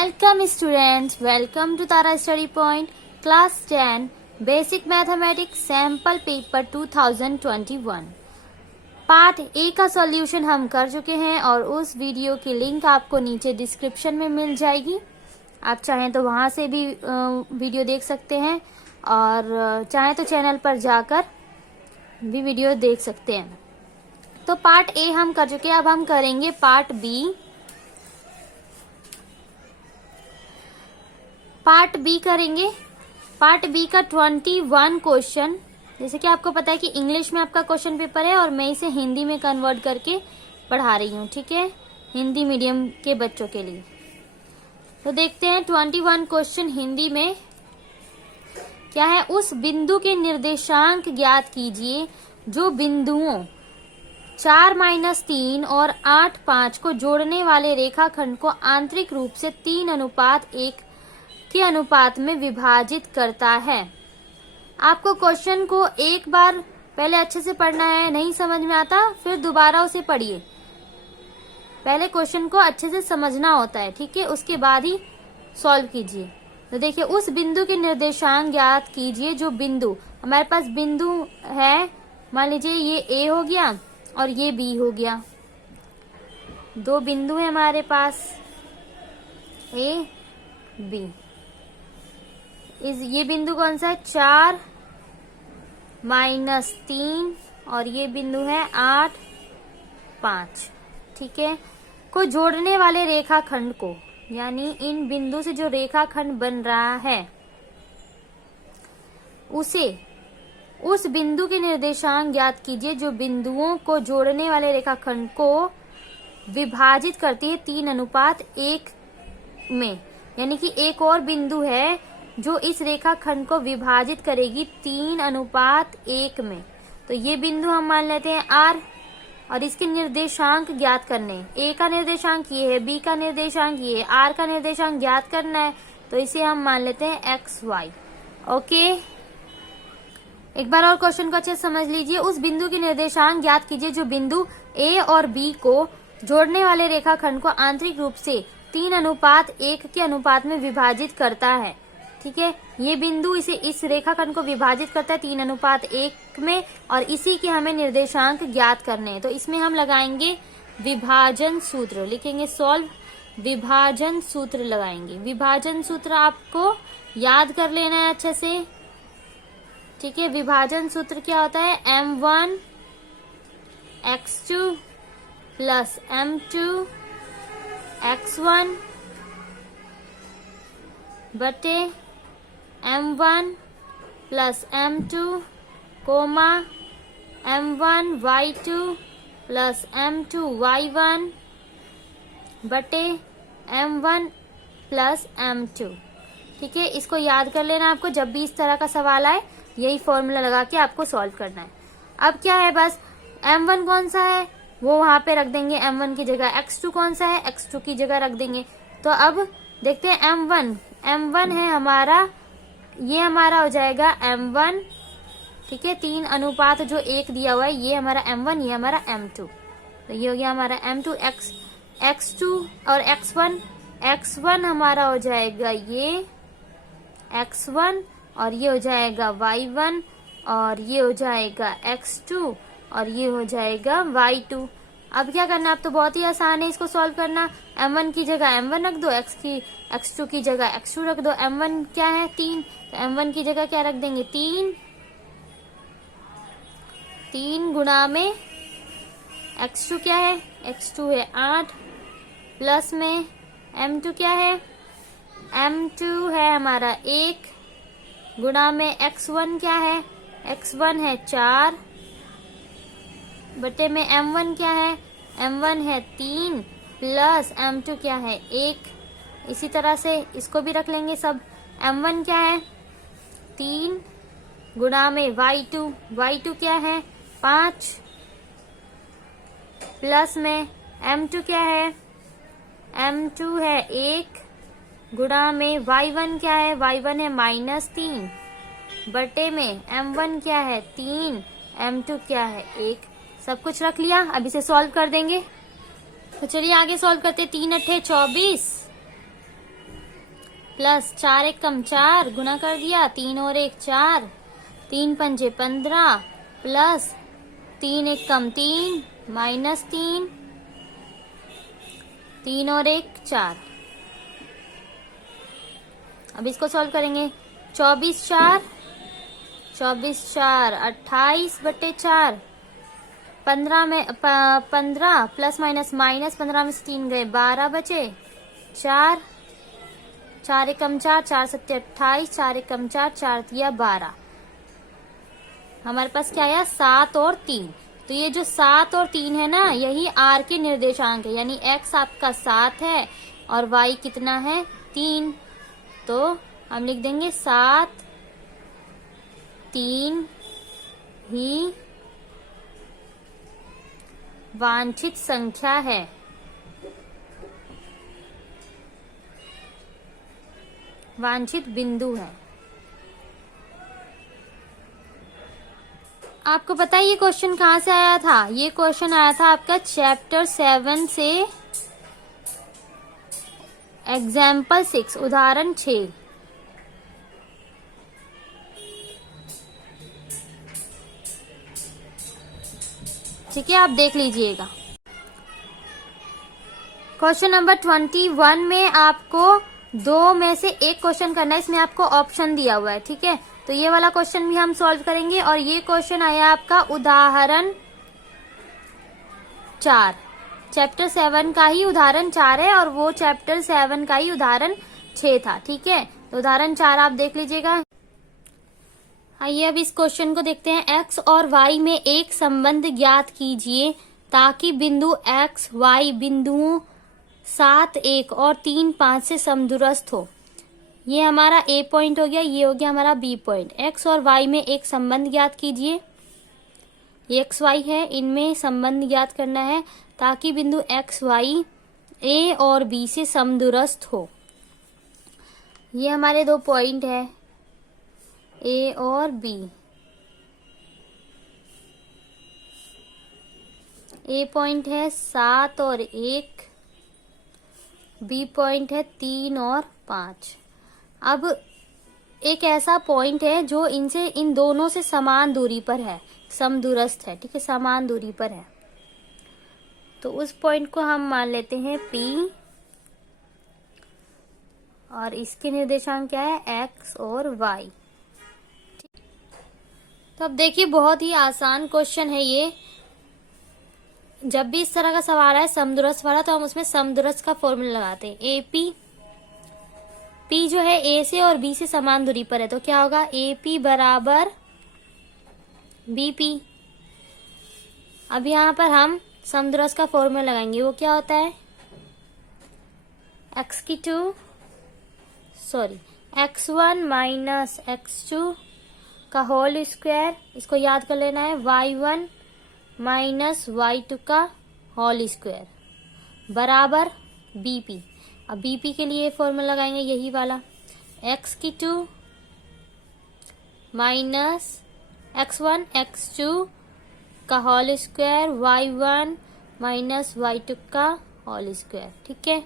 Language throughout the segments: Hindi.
Welcome students, welcome to Tara Study Point, Class 10, Basic Mathematics Sample Paper 2021। Part A का सॉल्यूशन हम कर चुके हैं और उस वीडियो की लिंक आपको नीचे डिस्क्रिप्शन में मिल जाएगी। आप चाहें तो वहां से भी वीडियो देख सकते हैं और चाहें तो चैनल पर जाकर भी वीडियो देख सकते हैं। तो पार्ट ए हम कर चुके हैं, अब हम करेंगे पार्ट बी। पार्ट बी करेंगे। पार्ट बी का 21 क्वेश्चन, जैसे कि आपको पता है कि इंग्लिश में आपका क्वेश्चन पेपर है और मैं इसे हिंदी में कन्वर्ट करके पढ़ा रही हूँ, ठीक है, हिंदी मीडियम के बच्चों के लिए। तो देखते हैं 21 क्वेश्चन हिंदी में क्या है। उस बिंदु के निर्देशांक ज्ञात कीजिए जो बिंदुओं 4-3 और 8-5 को जोड़ने वाले रेखाखंड को आंतरिक रूप से 3:1 के अनुपात में विभाजित करता है। आपको क्वेश्चन को एक बार पहले अच्छे से पढ़ना है, नहीं समझ में आता फिर दोबारा उसे पढ़िए। पहले क्वेश्चन को अच्छे से समझना होता है, ठीक है, उसके बाद ही सॉल्व कीजिए। तो देखिए, उस बिंदु के निर्देशांक ज्ञात कीजिए जो बिंदु, हमारे पास बिंदु है, मान लीजिए ये ए हो गया और ये बी हो गया। दो बिंदु है हमारे पास, ए बी। ये बिंदु कौन सा है? 4-3 और ये बिंदु है 8-5, ठीक है। को जोड़ने वाले रेखाखंड को, यानी इन बिंदु से जो रेखाखंड बन रहा है उसे, उस बिंदु के निर्देशांक ज्ञात कीजिए जो बिंदुओं को जोड़ने वाले रेखाखंड को विभाजित करती है 3:1 में। यानी कि एक और बिंदु है जो इस रेखाखंड को विभाजित करेगी 3:1 में। तो ये बिंदु हम मान लेते हैं R और इसके निर्देशांक ज्ञात करने। A का निर्देशांक ये है, B का निर्देशांक ये है, R का निर्देशांक ज्ञात करना है, तो इसे हम मान लेते हैं XY। ओके, एक बार और क्वेश्चन को अच्छे से समझ लीजिए। उस बिंदु के निर्देशांक ज्ञात कीजिए जो बिंदु A और B को जोड़ने वाले रेखाखंड को आंतरिक रूप से 3:1 के अनुपात में विभाजित करता है, ठीक है। ये बिंदु इसे, इस रेखाखंड को विभाजित करता है 3:1 में और इसी के हमें निर्देशांक ज्ञात करने हैं। तो इसमें हम लगाएंगे विभाजन सूत्र, लिखेंगे सॉल्व, विभाजन सूत्र लगाएंगे। विभाजन सूत्र आपको याद कर लेना है अच्छे से, ठीक है। विभाजन सूत्र क्या होता है? M1 X2 plus M2 X1 बटे M1 plus M2 coma M1 Y2 plus M2 Y1 बटे M1 प्लस M2, ठीक है। इसको याद कर लेना आपको, जब भी इस तरह का सवाल आए यही फॉर्मूला लगा के आपको सॉल्व करना है। अब क्या है, बस M1 कौन सा है वो वहां पे रख देंगे M1 की जगह, X2 कौन सा है X2 की जगह रख देंगे। तो अब देखते हैं M1 है हमारा, ये हमारा हो जाएगा M1, ठीक है। 3:1 जो एक दिया हुआ है ये हमारा M1, ये हमारा M2, तो ये हो गया हमारा M2 X2 और X1 हमारा हो जाएगा ये X1 और ये हो जाएगा Y1 और ये हो जाएगा X2 और ये हो जाएगा Y2। अब क्या करना, अब तो बहुत ही आसान है इसको सॉल्व करना। M1 की जगह M1 रख दो, X2 की जगह X2 रख दो। M1 क्या है? 3, तो M1 की जगह क्या रख देंगे? 3 गुणा में X2 क्या है? X2 है 8 प्लस में M2 क्या है? M2 है हमारा 1 गुणा में X1 क्या है? X1 है 4 बटे में M1 क्या है? M1 है 3 प्लस M2 क्या है? 1। इसी तरह से इसको भी रख लेंगे सब। M1 क्या है? 3 गुणा में Y2 क्या है? 5 प्लस में M2 क्या है? M2 है 1 गुणा में Y1 क्या है? Y1 है -3 बटे में M1 क्या है? 3, M2 क्या है? 1। सब कुछ रख लिया, अब इसे सॉल्व कर देंगे। तो चलिए आगे सॉल्व करते हैं। 3 × 8 = 24 प्लस 4 एकम 4 गुना कर दिया, 3 और 1 4, 3 पंजे 15 प्लस 3 एकम 3 माइनस 3, 3 और 1 4। अब इसको सॉल्व करेंगे। 24 4 28/4, 15 में 15 प्लस माइनस माइनस 15 में से 3 गए, 12 बचे, 4 4 एकम 4, 4 सत्ते 28, 4 एकम 4, 4 दिया 12। हमारे पास क्या आया 7 और 3। तो ये जो 7 और 3 है ना, यही आर के निर्देशांक है, यानी एक्स आपका 7 है और वाई कितना है 3। तो हम लिख देंगे 7 3 ही वांछित संख्या है। वांछित बिंदु है। आपको पता है ये क्वेश्चन कहाँ से आया था? ये क्वेश्चन आया था आपका चैप्टर 7 से, एग्जाम्पल 6 उदाहरण 6। ठीक है, आप देख लीजिएगा। क्वेश्चन नंबर 21 में आपको 2 में से एक क्वेश्चन करना है, इसमें आपको ऑप्शन दिया हुआ है। ठीक है, तो ये वाला क्वेश्चन भी हम सॉल्व करेंगे। और ये क्वेश्चन आया आपका उदाहरण 4, चैप्टर 7 का ही उदाहरण 4 है और वो चैप्टर 7 का ही उदाहरण 6 था। ठीक है, तो उदाहरण 4 आप देख लीजिएगा। आइए अब इस क्वेश्चन को देखते हैं। एक्स और वाई में एक संबंध ज्ञात कीजिए ताकि बिंदु एक्स वाई बिंदुओं 7 1 और 3 5 से समदूरस्थ हो। ये हमारा ए पॉइंट हो गया, ये हो गया हमारा बी पॉइंट। एक्स और वाई में एक संबंध ज्ञात कीजिए। एक्स वाई है, इनमें संबंध ज्ञात करना है ताकि बिंदु एक्स वाई ए और बी से समदूरस्थ हो। ये हमारे 2 पॉइंट है, ए और बी। ए पॉइंट है 7 और 1, बी पॉइंट है 3 और 5। अब एक ऐसा पॉइंट है जो इनसे इन दोनों से समान दूरी पर है, समदूरस्थ है। ठीक है, समान दूरी पर है, तो उस पॉइंट को हम मान लेते हैं P और इसके निर्देशांक क्या है X और Y। तो अब देखिए बहुत ही आसान क्वेश्चन है ये। जब भी इस तरह का सवाल है समदूरस्थ वाला, तो हम उसमें समदूरस्थ का फॉर्मूला लगाते हैं। AP, P जो है A से और B से समान दूरी पर है, तो क्या होगा AP बराबर BP। अब यहाँ पर हम समदूरस्थ का फॉर्मूला लगाएंगे, वो क्या होता है x1 माइनस x2 का होल स्क्वायर, इसको याद कर लेना है, y1 माइनस y2 का होल स्क्वायर बराबर BP। अब BP के लिए फॉर्मूला लगाएंगे यही वाला, x2 माइनस x1 x2 का whole square, y1 minus y2 का होल स्क्वायर। ठीक है,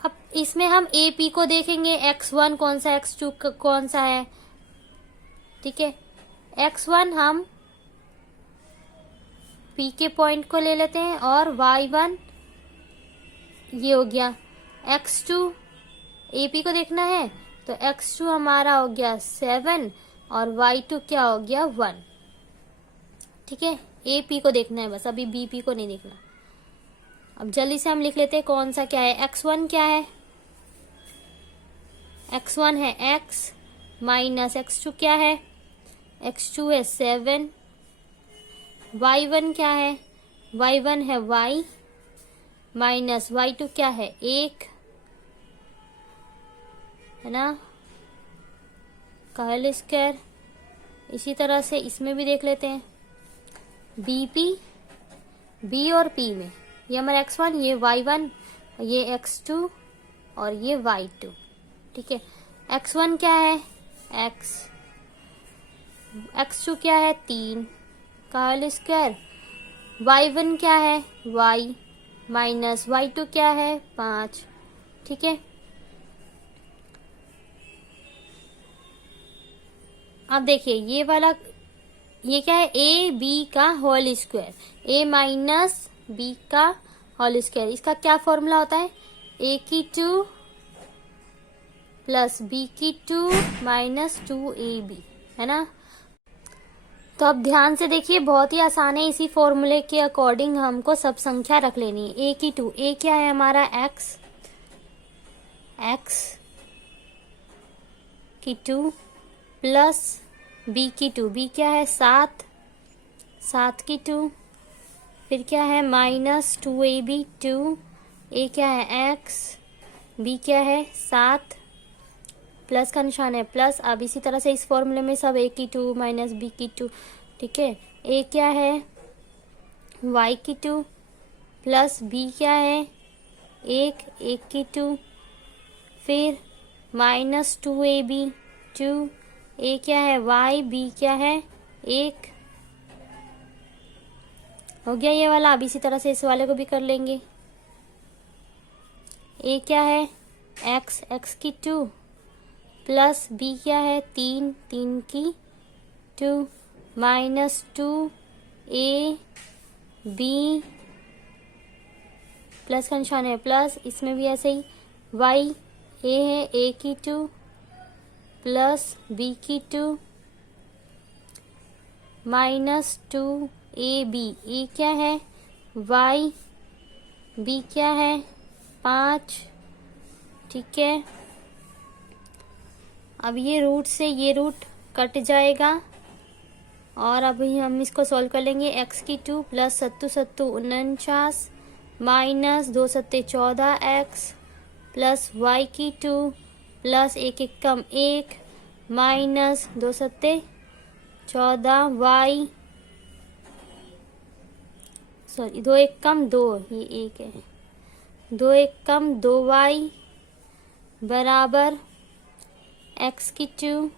अब इसमें हम AP को देखेंगे, x1 कौन सा x2 कौन सा है। ठीक है, x1 हम P के पॉइंट को ले लेते हैं और y1 ये हो गया, x2 AP को देखना है तो x2 हमारा हो गया 7 और y2 क्या हो गया 1। ठीक है, AP को देखना है बस, अभी BP को नहीं देखना। अब जल्दी से हम लिख लेते हैं कौन सा क्या है। x1 क्या है, x1 है x माइनस x2 क्या है, x2 है 7, y1 क्या है, y1 है y माइनस y2 क्या है 1, है ना, का होल स्क्वायर। इसी तरह से इसमें भी देख लेते हैं, BP, B और P में ये हमारा x1, ये y1, ये x2 और ये y2। ठीक है, x1 क्या है x, x2 क्या है 3 का होल स्क्वायर, y1 क्या है y माइनस y2 क्या है 5 ठीक है। अब देखिए ये वाला, ये क्या है, ए बी का होल स्क्वायर, ए माइनस बी का होल स्क्वायर, इसका क्या फॉर्मूला होता है, ए की 2 प्लस बी की 2 माइनस 2ab, है ना। तो अब ध्यान से देखिए, बहुत ही आसान है, इसी फॉर्मूले के अकॉर्डिंग हमको सब संख्या रख लेनी है। ए की 2, ए क्या है हमारा एक्स, एक्स की 2 प्लस बी की 2, बी क्या है 7, 7 की 2, फिर क्या है माइनस 2ab 2, ए क्या है एक्स, बी क्या है 7, प्लस का निशान है प्लस। अब इसी तरह से इस फॉर्मूले में सब ए की 2 माइनस बी की 2, ठीक है। ए क्या है वाई की 2 प्लस बी क्या है एक की 2, फिर माइनस 2ab 2, ए क्या है वाई, बी क्या है 1, हो गया ये वाला। अब इसी तरह से इस वाले को भी कर लेंगे। ए क्या है एक्स, एक्स की 2 प्लस बी क्या है 3, 3 की 2 माइनस 2 ए बी, प्लस का निशान है प्लस, इसमें भी ऐसे ही वाई, ए है ए की 2 प्लस बी की 2 माइनस 2ab, ए क्या है वाई, बी क्या है 5, ठीक है। अब ये रूट से ये रूट कट जाएगा और अभी हम इसको सॉल्व कर लेंगे। एक्स की 2 plus 7 7 49 minus 2 7 14 x plus y की 2 प्लस 1 1 कम 1 माइनस 2 7 14 वाई, सॉरी 2 1 कम 2, ये 1 है, 2 1 कम 2 वाई बराबर एक्स की 2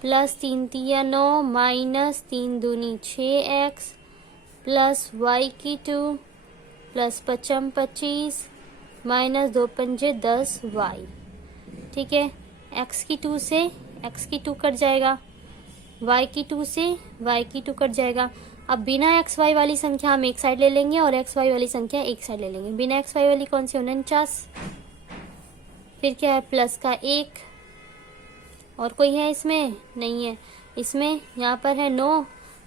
प्लस 3 3 9 माइनस 3 दूनी 6 एक्स प्लस वाई की 2 प्लस 5 25 माइनस 2 पंजे 10 वाई, ठीक है। एक्स की 2 से एक्स की 2 कट जाएगा, वाई की 2 से वाई की 2 कट जाएगा। अब बिना एक्स वाई वाली संख्या हम एक साइड ले लेंगे और एक्स वाई वाली संख्या एक साइड ले लेंगे। बिना एक्स वाई वाली कौन सी, 49, फिर क्या है प्लस का 1, और कोई है इसमें नहीं है, इसमें यहाँ पर है 9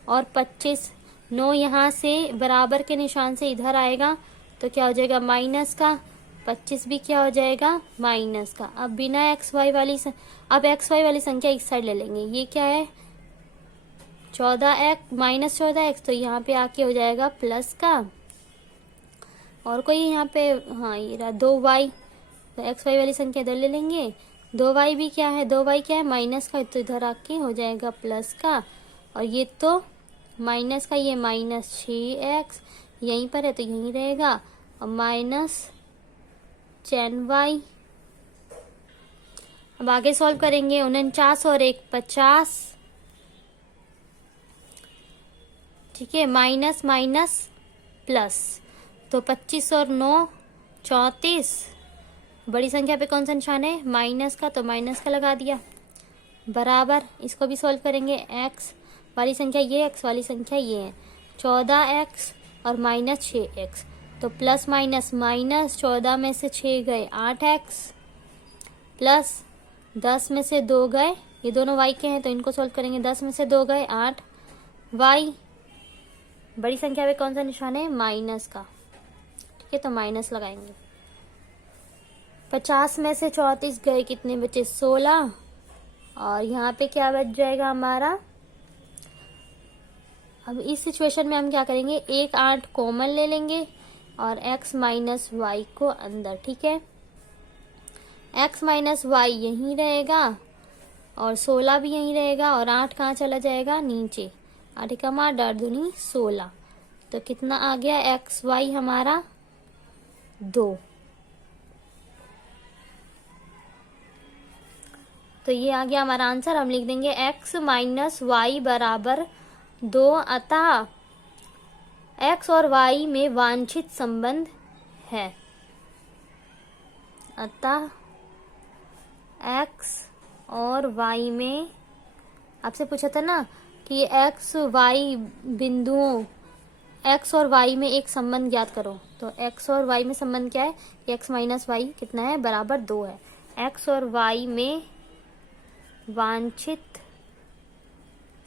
और 25, 9 यहाँ से बराबर के निशान से इधर आएगा तो क्या हो जाएगा माइनस का, 25 भी क्या हो जाएगा माइनस का। अब बिना एक्स वाई वाली अब एक्स वाई वाली संख्या इस साइड ले लेंगे। ये क्या है 14x माइनस 14x, तो यहाँ पे आके हो जाएगा प्लस का, और कोई यहाँ पे, हाँ ये रहा 2y, तो एक्स वाई वाली संख्या इधर ले लेंगे। 2y भी क्या है, 2y क्या है माइनस का, तो इधर आके हो जाएगा प्लस का, और ये तो माइनस का, ये माइनस 6x यहीं पर है तो यहीं रहेगा, और माइनस 10y। अब आगे सॉल्व करेंगे। 49 और 1 50, ठीक है, माइनस माइनस प्लस, तो 25 और 9 34, बड़ी संख्या पे कौन सा निशान है माइनस का, तो माइनस का लगा दिया, बराबर इसको भी सॉल्व करेंगे। एक्स वाली संख्या ये, एक्स वाली संख्या ये है, 14x और माइनस 6x, तो प्लस माइनस माइनस, 14 में से 6 गए 8x प्लस 10 में से 2 गए, ये दोनों y के हैं तो इनको सॉल्व करेंगे। 10 में से 2 गए 8 y, बड़ी संख्या पे कौन सा निशान है माइनस का, ठीक है, तो माइनस लगाएंगे। 50 में से 34 गए, कितने बचे 16, और यहाँ पे क्या बच जाएगा हमारा। अब इस सिचुएशन में हम क्या करेंगे, 1 8 कॉमन ले लेंगे और x माइनस वाई को अंदर, ठीक है। x माइनस वाई यहीं रहेगा और 16 भी यहीं रहेगा, और 8 कहाँ चला जाएगा नीचे, 8 कम 8 8 दूनी 16, तो कितना आ गया एक्स वाई हमारा 2। तो ये आ गया हमारा आंसर। हम लिख देंगे x माइनस वाई बराबर 2, अतः x और y में वांछित संबंध है। अतः एक्स और वाई में, आपसे पूछा था ना कि एक्स वाई बिंदुओं, एक्स और वाई में एक संबंध ज्ञात करो। तो एक्स और वाई में संबंध क्या है? एक्स माइनस वाई कितना है? बराबर 2 है। एक्स और वाई में वांछित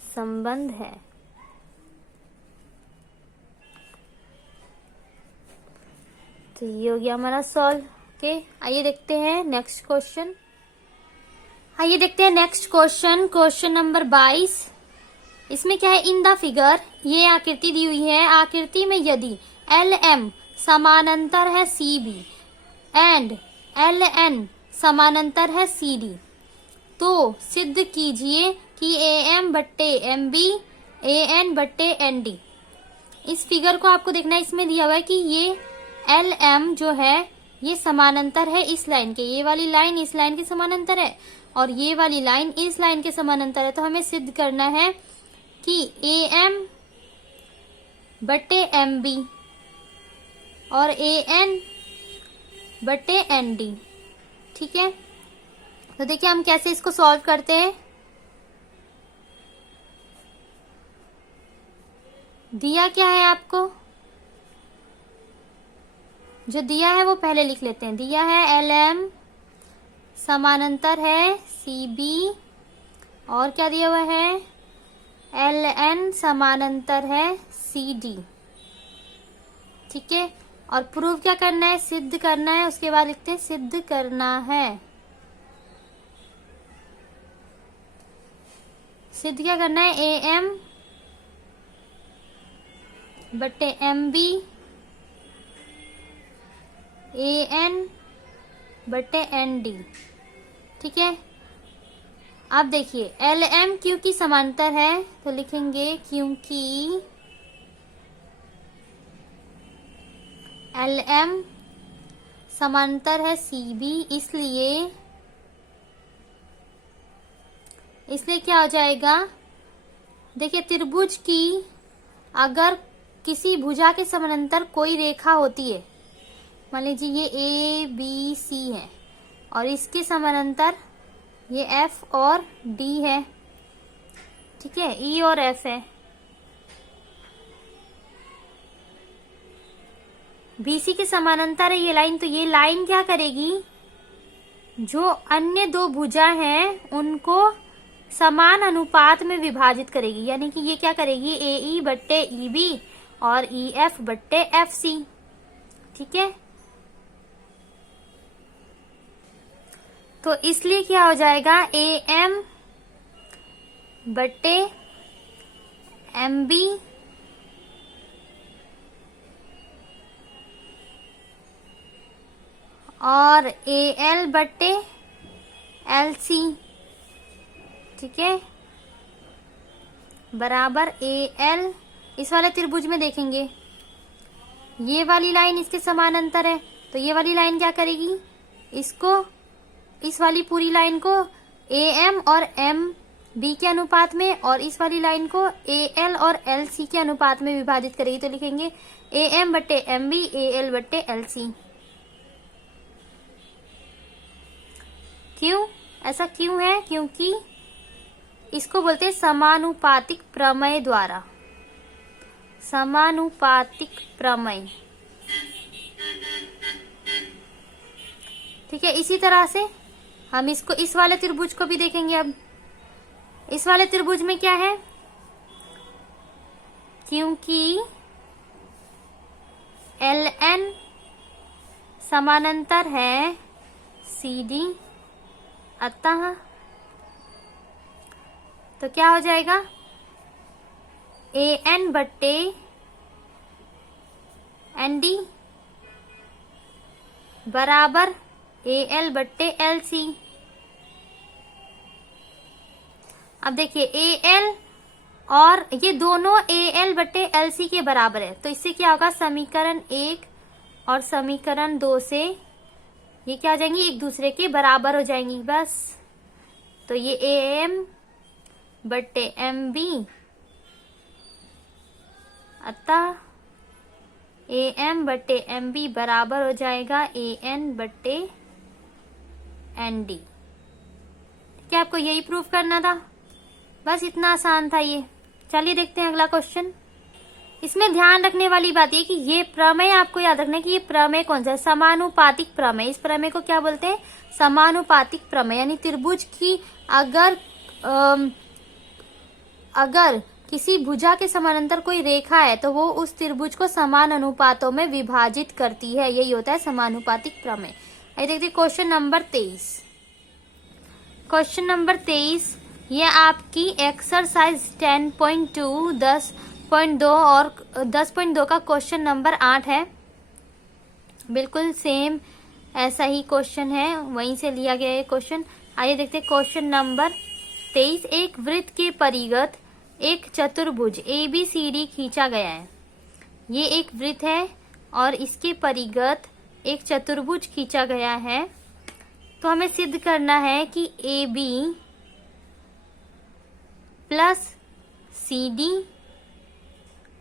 संबंध है। तो ये हो गया हमारा सॉल्व। ओके, आइए देखते हैं नेक्स्ट क्वेश्चन। Question number 22। इसमें क्या है? इन द फिगर, ये आकृति दी हुई है। आकृति में यदि एल एम समानांतर है C B and L N समानांतर है सी डी, तो सिद्ध कीजिए कि ए एम बट्टे एम बी ए एन बट्टे एन डी। इस फिगर को आपको देखना है। इसमें दिया हुआ है कि ये एल एम जो है ये समानांतर है इस लाइन के, ये वाली लाइन इस लाइन के समानांतर है और ये वाली लाइन इस लाइन के समानांतर है। तो हमें सिद्ध करना है कि ए एम बट्टे एम बी और ए एन बट्टे एन डी। ठीक है, तो देखिए हम कैसे इसको सॉल्व करते हैं। दिया क्या है आपको? जो दिया है वो पहले लिख लेते हैं। दिया है एल एम समानांतर है सी बी और क्या दिया हुआ है? एल एन समानांतर है सी डी। ठीक है, और प्रूव क्या करना है? सिद्ध करना है। उसके बाद लिखते हैं सिद्ध करना है। सिद्ध क्या करना है? ए एम बट्टे एम बी ए एन बट्टे एन डी। ठीक है, अब देखिए एल एम क्योंकि समांतर है तो लिखेंगे क्योंकि एल एम समांतर है सी बी, इसलिए क्या हो जाएगा? देखिए त्रिभुज की अगर किसी भुजा के समानांतर कोई रेखा होती है, मान लीजिए ये ए बी सी है और इसके समानांतर ये एफ और डी है। ठीक है, ई और एफ है। बीसी के समानांतर है ये लाइन, तो ये लाइन क्या करेगी? जो अन्य दो भुजा हैं उनको समान अनुपात में विभाजित करेगी, यानी कि ये क्या करेगी? ए ई बट्टे ई बी और ई एफ बट्टे एफ सी। ठीक है, तो इसलिए क्या हो जाएगा? ए एम बट्टे एम बी और ए एल बट्टे एल सी। ठीक है, बराबर ए एल। इस वाले त्रिभुज में देखेंगे ये वाली लाइन इसके समानांतर है, तो ये वाली लाइन क्या करेगी? इसको, इस वाली पूरी लाइन को ए एम और एम बी के अनुपात में और इस वाली लाइन को ए एल और एल सी के अनुपात में विभाजित करेगी। तो लिखेंगे ए एम बट्टे एम बी ए एल बट्टे एल सी। क्यों ऐसा क्यों है? क्योंकि इसको बोलते हैं समानुपातिक प्रमेय द्वारा। समानुपातिक प्रमेय। ठीक है, इसी तरह से हम इसको, इस वाले त्रिभुज को भी देखेंगे। अब इस वाले त्रिभुज में क्या है? क्योंकि एल एन समानांतर है सी डी, अतः तो क्या हो जाएगा? ए एन बट्टे एन डी बराबर ए एल बट्टे एल सी। अब देखिए ए एल और ये दोनों ए एल बट्टे एल सी के बराबर है, तो इससे क्या होगा? समीकरण 1 और समीकरण 2 से ये क्या हो जाएंगी? एक दूसरे के बराबर हो जाएंगी बस। तो ये ए एम बट्टे एम बी अतः ए एम बट्टे एम बी बराबर हो जाएगा ए एन बट्टे एंड डी। ठीक है, आपको यही प्रूफ करना था, बस इतना आसान था ये। चलिए देखते हैं अगला क्वेश्चन। इसमें ध्यान रखने वाली बात ये कि ये प्रमेय आपको याद रखना है कि ये प्रमेय कौन सा है, समानुपातिक प्रमेय। इस प्रमेय को क्या बोलते हैं, समानुपातिक प्रमेय। यानी त्रिभुज की अगर किसी भुजा के समानांतर कोई रेखा है तो वो उस त्रिभुज को समान अनुपातों में विभाजित करती है, यही होता है समानुपातिक प्रमेय। आइए देखते हैं क्वेश्चन नंबर 23। क्वेश्चन नंबर 23 ये आपकी एक्सरसाइज 10.2 10.2 और 10.2 का क्वेश्चन नंबर 8 है। बिल्कुल सेम ऐसा ही क्वेश्चन है, वहीं से लिया गया है क्वेश्चन। आइए देखते हैं क्वेश्चन नंबर 23। एक वृत्त के परिगत एक चतुर्भुज ABCD खींचा गया है। ये एक वृत्त है और इसके परिगत एक चतुर्भुज खींचा गया है। तो हमें सिद्ध करना है कि AB प्लस CD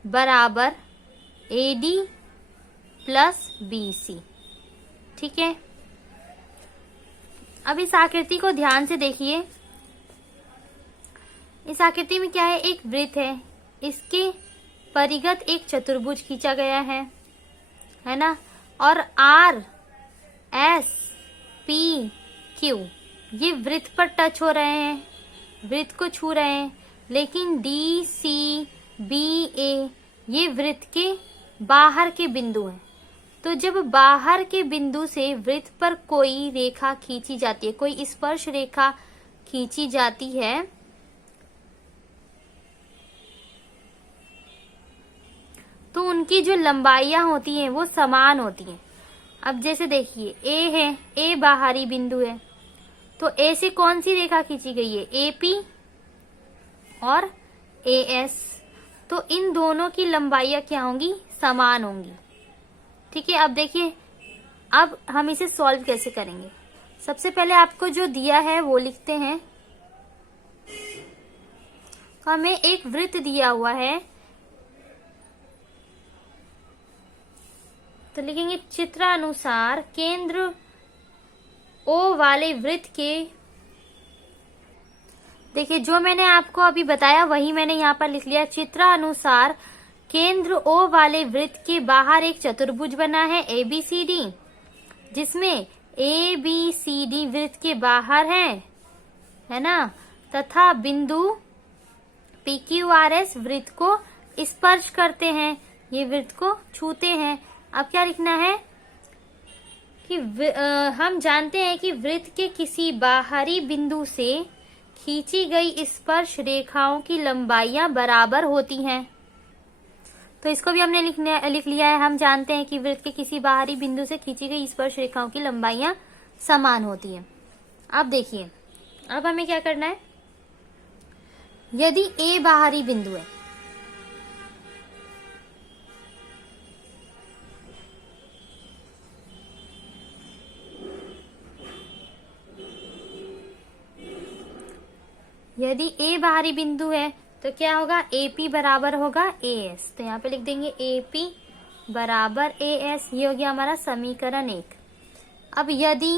बराबर AD प्लस BC। ठीक है, अब इस आकृति को ध्यान से देखिए। इस आकृति में क्या है, एक वृत्त है, इसके परिगत एक चतुर्भुज खींचा गया है ना, और R S P Q ये वृत्त पर टच हो रहे हैं, वृत्त को छू रहे हैं, लेकिन D C B A ये वृत्त के बाहर के बिंदु हैं। तो जब बाहर के बिंदु से वृत्त पर कोई रेखा खींची जाती है, कोई स्पर्श रेखा खींची जाती है, तो उनकी जो लंबाइयां होती हैं वो समान होती हैं। अब जैसे देखिए A है, A बाहरी बिंदु है, तो A से कौन सी रेखा खींची गई है, AP और AS। तो इन दोनों की लंबाइयां क्या होंगी, समान होंगी। ठीक है, अब देखिए अब हम इसे सॉल्व कैसे करेंगे। सबसे पहले आपको जो दिया है वो लिखते हैं। तो हमें एक वृत्त दिया हुआ है, तो लिखेंगे चित्रानुसार केंद्र O वाले वृत्त के, देखिए जो मैंने आपको अभी बताया वही मैंने यहाँ पर लिख लिया। चित्रानुसार केंद्र O वाले वृत्त के बाहर एक चतुर्भुज बना है ABCD, जिसमें ABCD वृत्त के बाहर है ना, तथा बिंदु PQRS वृत्त को स्पर्श करते हैं, ये वृत्त को छूते हैं। अब क्या लिखना है कि हम जानते हैं कि वृत्त के किसी बाहरी बिंदु से खींची गई स्पर्श रेखाओं की लंबाइयां बराबर होती हैं। तो इसको भी हमने लिख लिया है। हम जानते हैं कि वृत्त के किसी बाहरी बिंदु से खींची गई स्पर्श रेखाओं की लंबाइयां समान होती हैं। अब देखिए, अब हमें क्या करना है, यदि A बाहरी बिंदु है, यदि A बाहरी बिंदु है तो क्या होगा, AP बराबर होगा AS। तो यहाँ पे लिख देंगे AP बराबर AS। ये हो गया हमारा समीकरण 1। अब यदि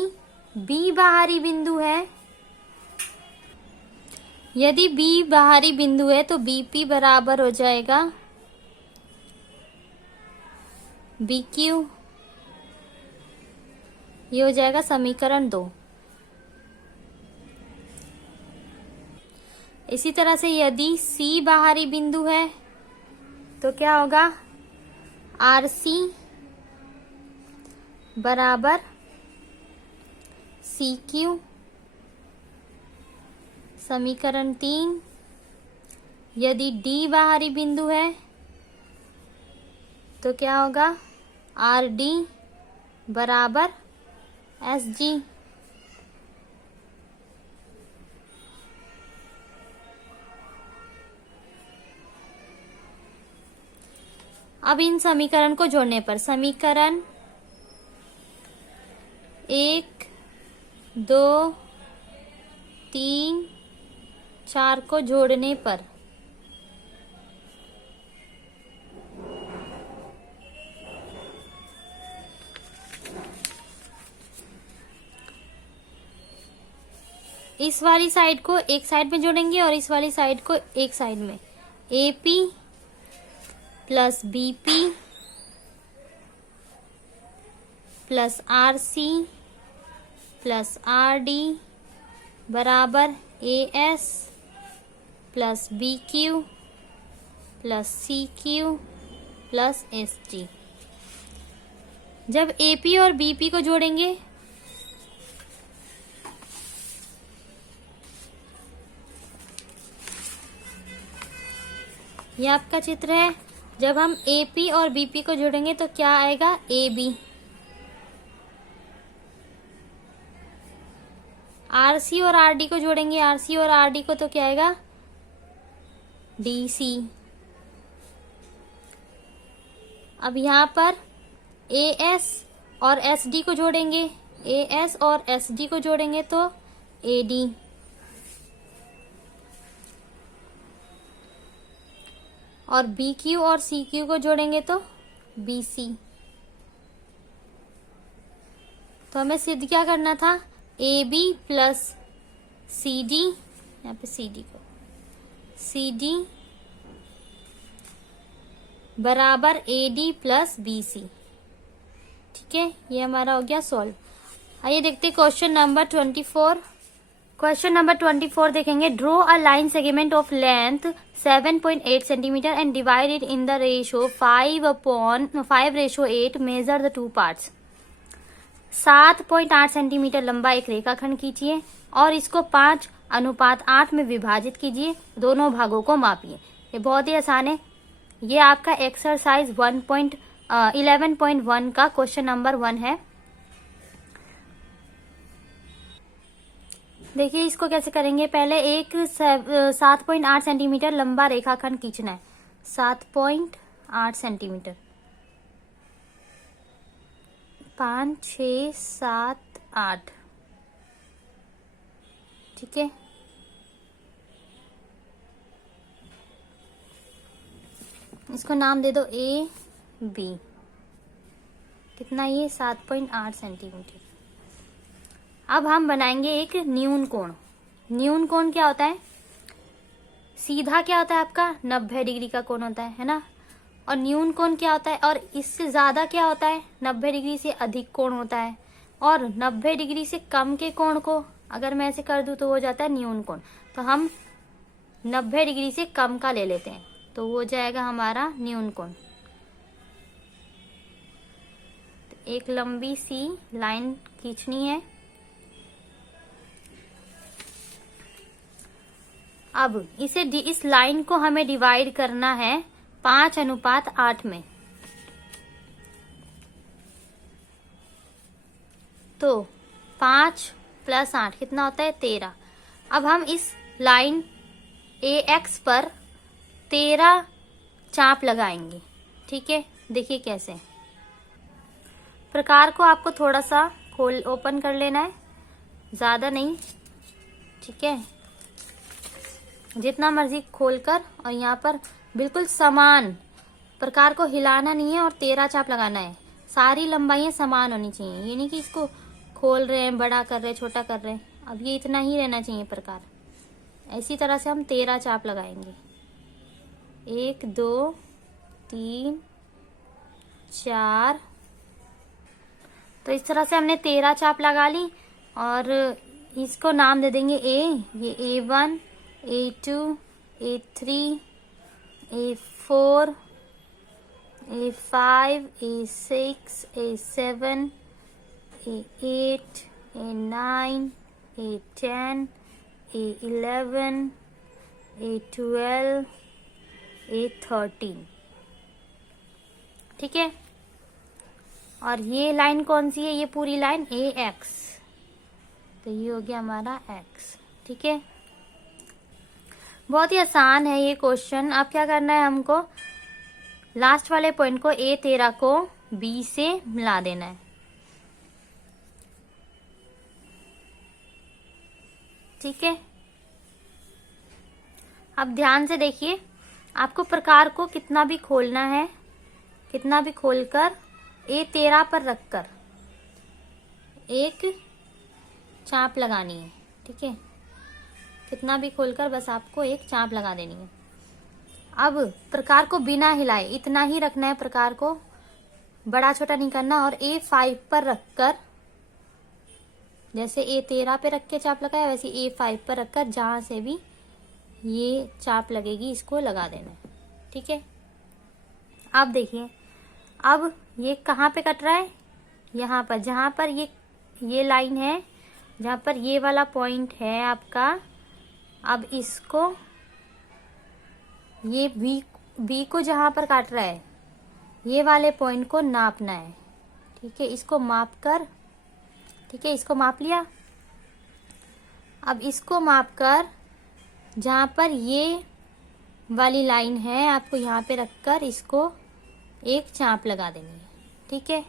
B बाहरी बिंदु है, यदि B बाहरी बिंदु है तो BP बराबर हो जाएगा BQ। ये हो जाएगा समीकरण 2। इसी तरह से यदि C बाहरी बिंदु है तो क्या होगा, RC बराबर CQ, समीकरण 3। यदि D बाहरी बिंदु है तो क्या होगा, RD बराबर SG। अब इन समीकरण को जोड़ने पर समीकरण 1 2 3 4 को जोड़ने पर इस वाली साइड को एक साइड में जोड़ेंगे और इस वाली साइड को एक साइड में। AP plus BP plus RC plus RD बराबर AS plus BQ plus CQ plus SG। जब AP और BP को जोड़ेंगे ये आपका चित्र है। जब हम AP और BP को जोड़ेंगे तो क्या आएगा? AB। RC और RD को जोड़ेंगे, RC और RD को, तो क्या आएगा? DC। अब यहाँ पर AS और SD को जोड़ेंगे, AS और SD को जोड़ेंगे तो AD। और BQ और CQ को जोड़ेंगे तो BC। तो हमें सिद्ध क्या करना था? AB प्लस CD, यहाँ पे CD को, CD बराबर AD प्लस BC। ठीक है, ये हमारा हो गया सॉल्व। आइए देखते हैं क्वेश्चन नंबर 24। क्वेश्चन नंबर 24 देखेंगे। Draw a line segment of length 7.8 centimetre and divide it in the ratio 5:8। Measure the two parts. 7.8 centimetre लंबा एक रेखाखंड खींचिए और इसको 5:8 में विभाजित कीजिए। दोनों भागों को मापिए। ये बहुत ही आसान है। ये आपका एक्सरसाइज 11.1 का क्वेश्चन नंबर 1 है। देखिए इसको कैसे करेंगे। पहले एक 7.8 सेंटीमीटर लंबा रेखाखंड खींचना है। 7.8 सेंटीमीटर, 5, 6, 7, 8। ठीक है, इसको नाम दे दो AB। कितना? ये 7.8 सेंटीमीटर। अब हम बनाएंगे एक न्यून कोण। न्यून कोण क्या होता है? सीधा क्या होता है आपका? 90 डिग्री का कोण होता है ना। और न्यून कोण क्या होता है? और इससे ज्यादा क्या होता है? 90 डिग्री से अधिक कोण होता है। और 90 डिग्री से कम के कोण को अगर मैं ऐसे कर दूं तो हो जाता है न्यून कोण। तो हम 90 डिग्री से कम का ले लेते हैं तो वो जाएगा हमारा न्यून कोण। तो एक लंबी सी लाइन खींचनी है। अब इस लाइन को हमें डिवाइड करना है 5:8 में। तो 5 + 8 कितना होता है? 13। अब हम इस लाइन AX पर 13 चाप लगाएंगे। ठीक है, देखिए कैसे। प्रकार को आपको थोड़ा सा ओपन कर लेना है, ज्यादा नहीं। ठीक है, जितना मर्जी खोलकर, और यहाँ पर बिल्कुल समान। प्रकार को हिलाना नहीं है और 13 चाप लगाना है। सारी लंबाइयां समान होनी चाहिए। ये नहीं कि इसको खोल रहे हैं, बड़ा कर रहे हैं, छोटा कर रहे हैं। अब ये इतना ही रहना चाहिए प्रकार। इसी तरह से हम 13 चाप लगाएंगे। 1, 2, 3, 4। तो इस तरह से हमने 13 चाप लगा ली और इसको नाम दे देंगे A। ये A1, A2, A3, A4, A5, A6, A7, A8, A9, A10, A11, A12, A13। ठीक है, और ये लाइन कौन सी है? ये पूरी लाइन AX। तो ये हो गया हमारा X। ठीक है, बहुत ही आसान है ये क्वेश्चन। अब क्या करना है हमको? लास्ट वाले पॉइंट को A13 को B से मिला देना है। ठीक है, अब ध्यान से देखिए। आपको प्रकार को कितना भी खोलना है, कितना भी खोलकर A13 पर रखकर एक चाप लगानी है। ठीक है, कितना भी खोलकर बस आपको एक चाप लगा देनी है। अब प्रकार को बिना हिलाए इतना ही रखना है, प्रकार को बड़ा छोटा नहीं करना। और A5 पर रखकर, जैसे A13 पे रख के चाप लगाया वैसे A5 पर रखकर जहां से भी ये चाप लगेगी इसको लगा देना है। ठीक है, अब देखिए, अब ये कहाँ पे कट रहा है, यहाँ पर, जहां पर ये लाइन है, जहां पर ये वाला पॉइंट है आपका। अब इसको, ये बी को जहां पर काट रहा है ये वाले पॉइंट को नापना है। ठीक है, इसको माप कर, ठीक है, इसको माप लिया। अब इसको माप कर जहां पर ये वाली लाइन है आपको यहाँ पे रखकर इसको एक चाप लगा देनी है। ठीक है,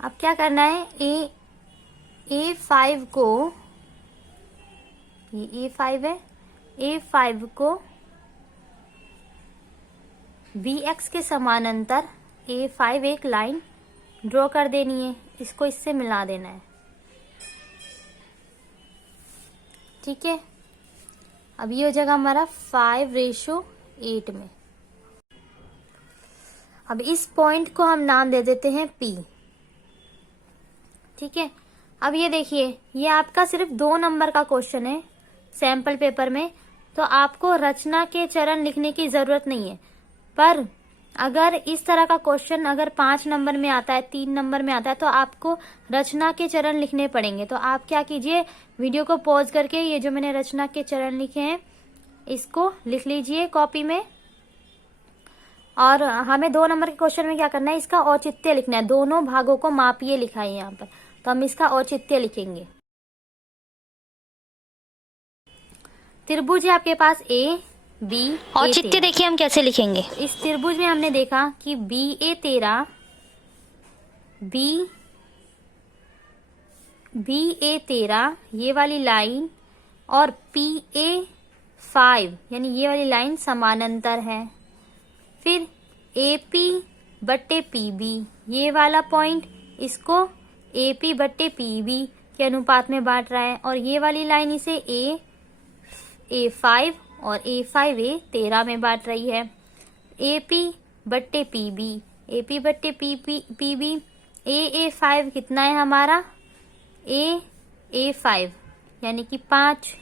अब क्या करना है, A5 को, ये A5 है, A5 को BX के समानांतर A5 एक लाइन ड्रॉ कर देनी है, इसको इससे मिला देना है। ठीक है, अब ये हो जाएगा हमारा 5:8 में। अब इस पॉइंट को हम नाम दे देते हैं P। ठीक है, अब ये देखिए, ये आपका सिर्फ 2 नंबर का क्वेश्चन है सैंपल पेपर में, तो आपको रचना के चरण लिखने की जरूरत नहीं है। पर अगर इस तरह का क्वेश्चन अगर 5 नंबर में आता है, 3 नंबर में आता है, तो आपको रचना के चरण लिखने पड़ेंगे। तो आप क्या कीजिए, वीडियो को पॉज करके ये जो मैंने रचना के चरण लिखे हैं इसको लिख लीजिए कॉपी में। और हमें 2 नंबर के क्वेश्चन में क्या करना है, इसका औचित्य लिखना है। दोनों भागों को मापिए लिखा है यहाँ पर, तो हम इसका औचित्य लिखेंगे। त्रिभुज है आपके पास AB, औचित्य देखिए हम कैसे लिखेंगे। इस त्रिभुज में हमने देखा कि BA13 ये वाली लाइन और PA5 यानी ये वाली लाइन समानांतर है। फिर AP/PB ये वाला पॉइंट इसको AP/PB के अनुपात में बांट रहा है, और ये वाली लाइन इसे A5 और A5 A13 में बांट रही है। AP/PB AA5 कितना है हमारा, A5 यानी कि 5,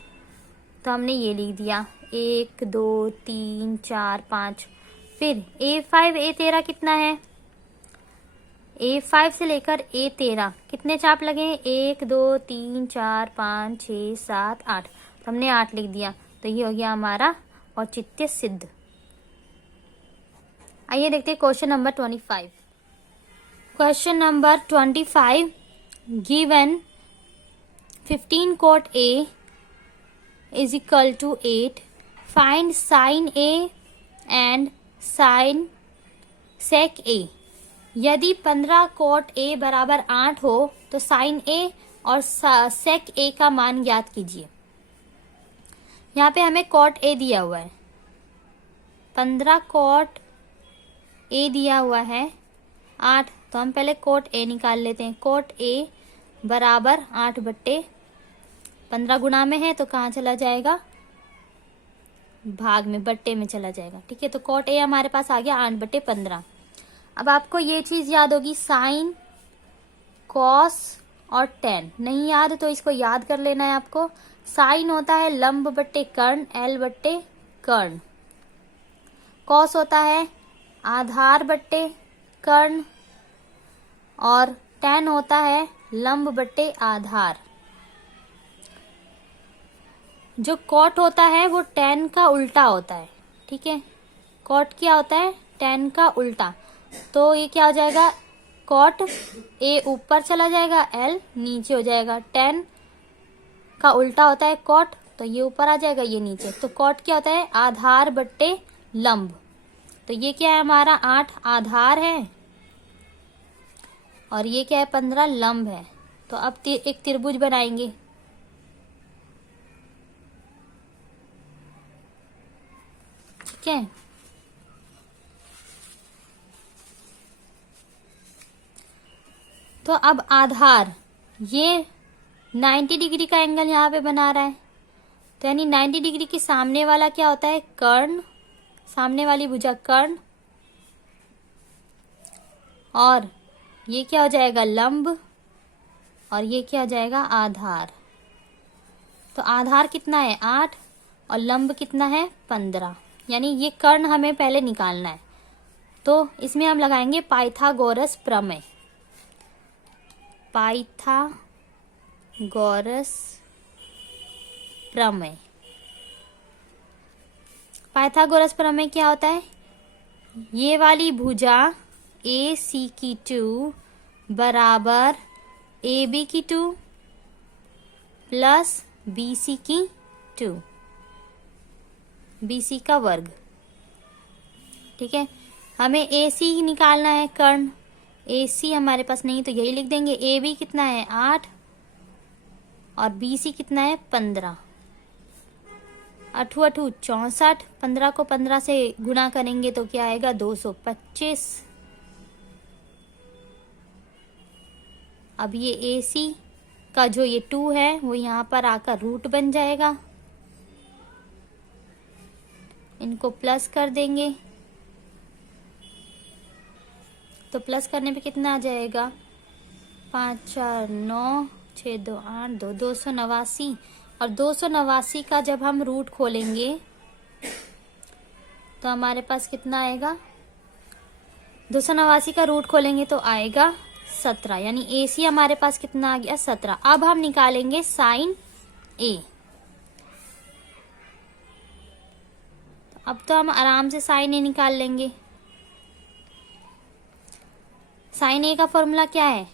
तो हमने ये लिख दिया 1 2 3 4 5। फिर A5 A13 कितना है, A5 से लेकर A13 कितने चाप लगे, 1 2 3 4 5 6 7 8, तो हमने 8 लिख दिया। तो ये हो गया हमारा औचित्य सिद्ध। आइए देखते हैं question number 25। Question number 25, given 15 cot A is equal to 8, find sin A and sin sec A। यदि 15 cot A बराबर 8 हो तो sin A और sec A का मान ज्ञात कीजिए। यहाँ पे हमें cot A दिया हुआ है, 15 cot A दिया हुआ है 8, तो हम पहले cot A निकाल लेते हैं। cot A बराबर 8/15 गुणा में है तो कहाँ चला जाएगा, भाग में, बट्टे में चला जाएगा। ठीक है, तो cot A हमारे पास आ गया 8/15। अब आपको ये चीज याद होगी, साइन, कॉस और tan नहीं याद तो इसको याद कर लेना है आपको। साइन होता है लंब बट्टे कर्ण, L/कर्ण। कॉस होता है आधार बट्टे कर्ण, और tan होता है लंब बट्टे आधार। जो कॉट होता है वो tan का उल्टा होता है। ठीक है, कॉट क्या होता है, tan का उल्टा। तो ये क्या हो जाएगा, cot A ऊपर चला जाएगा, L नीचे हो जाएगा। tan का उल्टा होता है cot, तो ये ऊपर आ जाएगा, ये नीचे। तो cot क्या होता है, आधार बट्टे लंब। तो ये क्या है हमारा, 8 आधार है और ये क्या है, 15 लंब है। तो अब एक त्रिभुज बनाएंगे। ठीक है, तो अब आधार, ये 90 डिग्री का एंगल यहाँ पे बना रहा है, तो यानी 90 डिग्री के सामने वाला क्या होता है, कर्ण, सामने वाली भुजा कर्ण, और ये क्या हो जाएगा, लंब, और ये क्या हो जाएगा, आधार। तो आधार कितना है 8 और लंब कितना है 15, यानी ये कर्ण हमें पहले निकालना है। तो इसमें हम लगाएंगे पाइथागोरस प्रमेय। पाइथागोरस प्रमेय। पाइथागोरस प्रमेय क्या होता है, ये वाली भुजा AC की 2 बराबर AB की 2 प्लस BC की 2, BC का वर्ग। ठीक है, हमें AC निकालना है कर्ण, AC हमारे पास नहीं तो यही लिख देंगे। AB कितना है 8 और BC कितना है 15, 8 8 64, 15 को 15 से गुणा करेंगे तो क्या आएगा 225। अब ये AC का जो ये 2 है वो यहाँ पर आकर रूट बन जाएगा, इनको प्लस कर देंगे तो प्लस करने पे कितना आ जाएगा, 5 4 9 6 2 8 2 289। और 289 का जब हम रूट खोलेंगे तो हमारे पास कितना आएगा, 289 का रूट खोलेंगे तो आएगा 17, यानी AC हमारे पास कितना आ गया 17। अब हम निकालेंगे साइन A। अब तो हम आराम से साइन A निकाल लेंगे। साइन A का फॉर्मूला क्या है,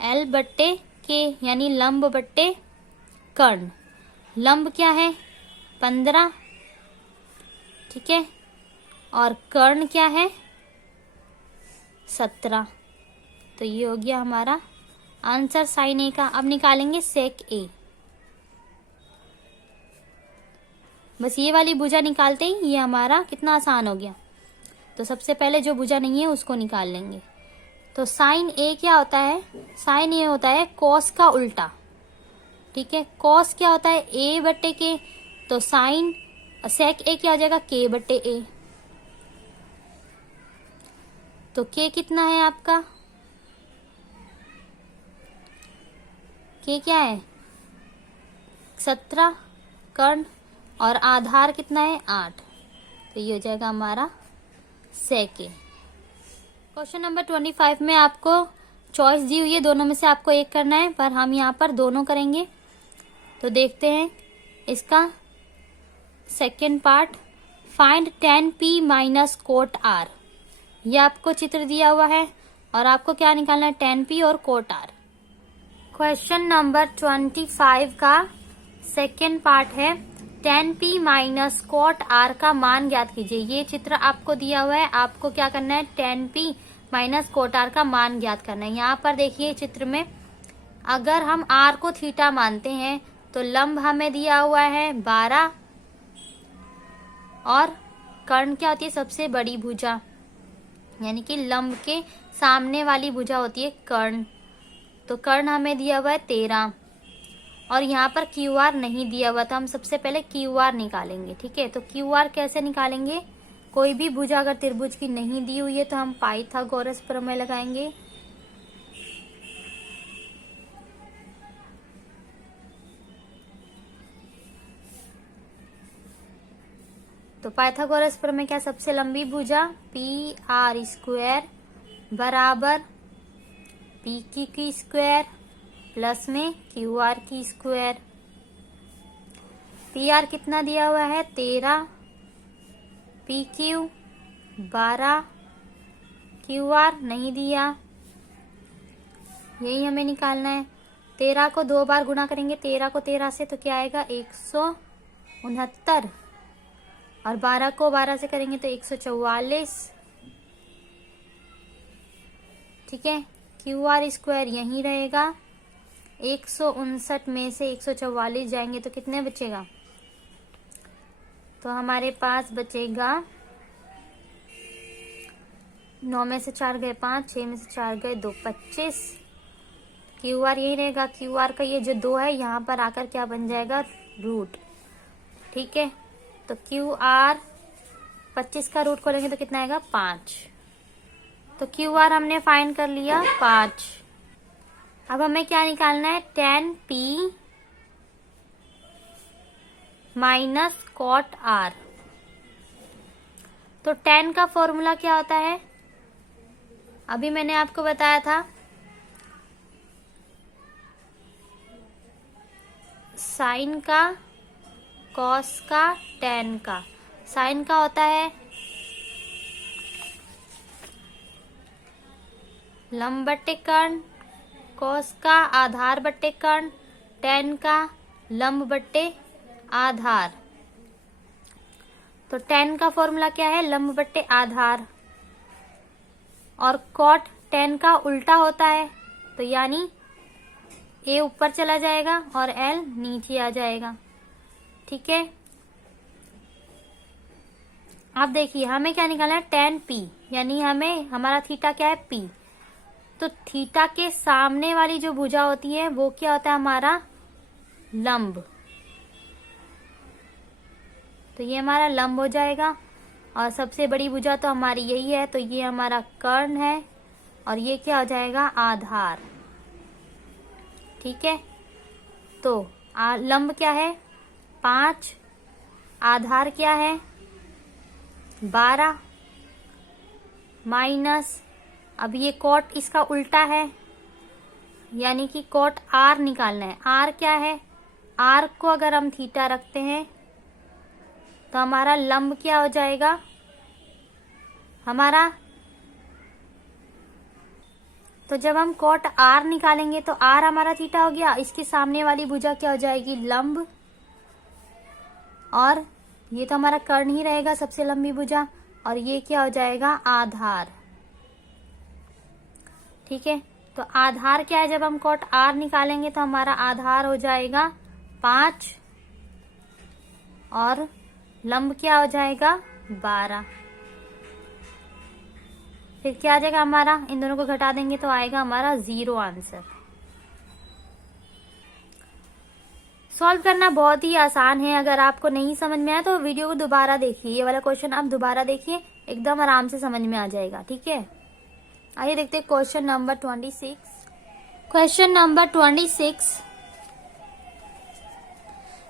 L/K, यानी लंब बट्टे कर्ण। लंब क्या है 15, ठीक है, और कर्ण क्या है 17। तो ये हो गया हमारा आंसर साइन A का। अब निकालेंगे सेक A। बस ये वाली भुजा निकालते ही ये हमारा कितना आसान हो गया। तो सबसे पहले जो भुजा नहीं है उसको निकाल लेंगे। तो साइन A क्या होता है, साइन A होता है कॉस का उल्टा। ठीक है, कॉस क्या होता है A/K, तो साइन सेक A क्या हो जाएगा K/A। तो K कितना है आपका, K क्या है 17 कर्ण, और आधार कितना है 8, तो ये हो जाएगा हमारा सेक A। क्वेश्चन नंबर 25 में आपको चॉइस दी हुई है, दोनों में से आपको एक करना है, पर हम यहाँ पर दोनों करेंगे। तो देखते हैं इसका second part, find tan P minus cot R। ये आपको चित्र दिया हुआ है और आपको क्या निकालना है, tan P और कोट R। क्वेश्चन नंबर 25 का सेकेंड पार्ट है, tan P minus cot R का मान ज्ञात कीजिए। ये चित्र आपको दिया हुआ है, आपको क्या करना है, tan P minus cot R का मान ज्ञात करना है। यहाँ पर देखिए चित्र में, अगर हम R को थीटा मानते हैं तो लंब हमें दिया हुआ है 12, और कर्ण क्या होती है सबसे बड़ी भुजा, यानी कि लंब के सामने वाली भुजा होती है कर्ण। तो कर्ण हमें दिया हुआ है 13, और यहाँ पर QR नहीं दिया हुआ, तो हम सबसे पहले QR निकालेंगे। ठीक है, तो QR कैसे निकालेंगे, कोई भी भुजा अगर त्रिभुज की नहीं दी हुई है तो हम पाइथागोरस प्रमेय लगाएंगे। तो पाइथागोरस प्रमेय क्या, सबसे लंबी भुजा PR² बराबर PQ की स्क्वायर प्लस में QR की स्क्वायर। PR कितना दिया हुआ है 13, PQ 12, QR नहीं दिया, यही हमें निकालना है। 13 को 2 बार गुणा करेंगे, 13 को 13 से तो क्या आएगा 169, और 12 को 12 से करेंगे तो 144। ठीक है, QR स्क्वायर यहीं रहेगा, 159 में से 144 जाएंगे तो कितने बचेगा, तो हमारे पास बचेगा 9 में से 4 गए 5, 6 में से 4 गए 2, 25। क्यू आर यही रहेगा, क्यू आर का ये जो 2 है यहाँ पर आकर क्या बन जाएगा, रूट। ठीक है, तो क्यू आर 25 का रूट खोलेंगे तो कितना आएगा, 5। तो क्यू आर हमने फाइंड कर लिया 5। अब हमें क्या निकालना है, 10p माइनस कॉट आर। तो 10 का फॉर्मूला क्या होता है, अभी मैंने आपको बताया था, साइन का, कॉस का, टेन का। साइन का होता है लंब बट्टे कर्ण, कॉस का आधार बट्टे कर्ण, टेन का लंब बट्टे आधार। तो टेन का फॉर्मूला क्या है, लंब बट्टे आधार, और कॉट टेन का उल्टा होता है, तो यानी ए ऊपर चला जाएगा और एल नीचे आ जाएगा। ठीक है, अब देखिए हमें क्या निकालना है, 10p, यानी हमें हमारा थीटा क्या है, p। तो थीटा के सामने वाली जो भुजा होती है वो क्या होता है, हमारा लंब। तो ये हमारा लंब हो जाएगा, और सबसे बड़ी भुजा तो हमारी यही है, तो ये हमारा कर्ण है, और ये क्या हो जाएगा, आधार। ठीक है, तो लंब क्या है, 5, आधार क्या है, 12, माइनस, अब ये कॉट इसका उल्टा है, यानी कि कॉट आर निकालना है। आर क्या है, आर को अगर हम थीटा रखते हैं तो हमारा लंब क्या हो जाएगा, हमारा, तो जब हम कॉट आर निकालेंगे तो आर हमारा थीटा हो गया, इसके सामने वाली भुजा क्या हो जाएगी, लंब, और ये तो हमारा कर्ण ही रहेगा, सबसे लंबी भुजा, और ये क्या हो जाएगा, आधार। ठीक है, तो आधार क्या है, जब हम कॉट आर निकालेंगे तो हमारा आधार हो जाएगा 5, और लंब क्या हो जाएगा, 12। फिर क्या आ जाएगा हमारा, इन दोनों को घटा देंगे तो आएगा हमारा 0 आंसर। सॉल्व करना बहुत ही आसान है, अगर आपको नहीं समझ में आया तो वीडियो को दोबारा देखिए, ये वाला क्वेश्चन आप दोबारा देखिए, एकदम आराम से समझ में आ जाएगा। ठीक है, आइए देखते हैं क्वेश्चन नंबर 26। क्वेश्चन नंबर 26,